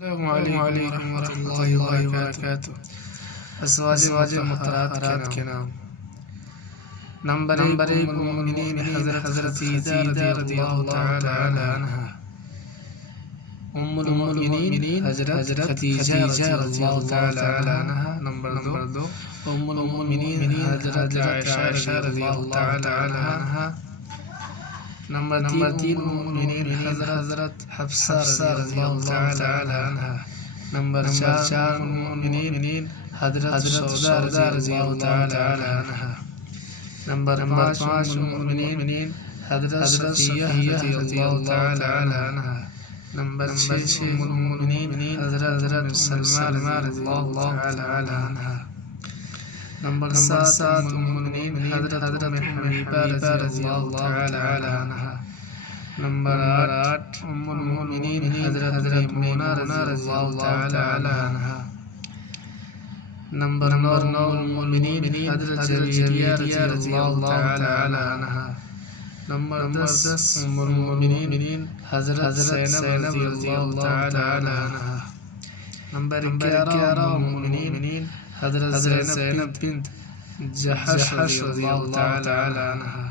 السلام علیکم ورحمۃ اللہ وبرکاتہ۔ ازواج مطہرات کے نام۔ نمبر ایک ام المؤمنین حضرت خدیجہ رضی اللہ تعالی عنہا۔ ام المؤمنین حضرت خدیجہ رضی اللہ تعالی عنہا۔ نمبر دو ام المؤمنین حضرت عائشہ رضی اللہ تعالی عنہا۔ نمبر تین ام المؤمنین حضرت حفصہ رضی اللہ تعالی عنہا۔ نمبر چار ام المؤمنین حضرت سودہ رضی اللہ تعالی عنہا۔ نمبر پانچ ام المؤمنین حضرت صفیہ رضی اللہ تعالی عنہا۔ نمبر چھ ام المؤمنین حضرت سلمہ رضی اللہ تعالی عنہا۔ نمبر سات ام المؤمنین حضرت حبیبہ رضی اللہ تعالی عنہا۔ نمبر آٹھ ام المؤمنین حضرت میمونہ رضی اللہ تعالی عنہا۔ نمبر نو ام المؤمنین حضرت جویریہ رضی اللہ تعالی عنہا۔ نمبر 10 ام المؤمنین حضرت زینب رضی اللہ تعالی عنہا۔ نمبر 11 ام المؤمنین حضرت زینب بنت جحش رضی اللہ تعالی عنہا۔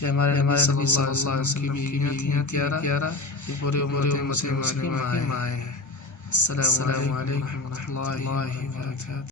یہ ہمارے نبی صلی اللہ علیہ وسلم کی بیویاں تھیں پیارا، یہ پورے مسلمہ ہیں۔ السلام علیکم ورحمۃ اللہ وبرکاتہ۔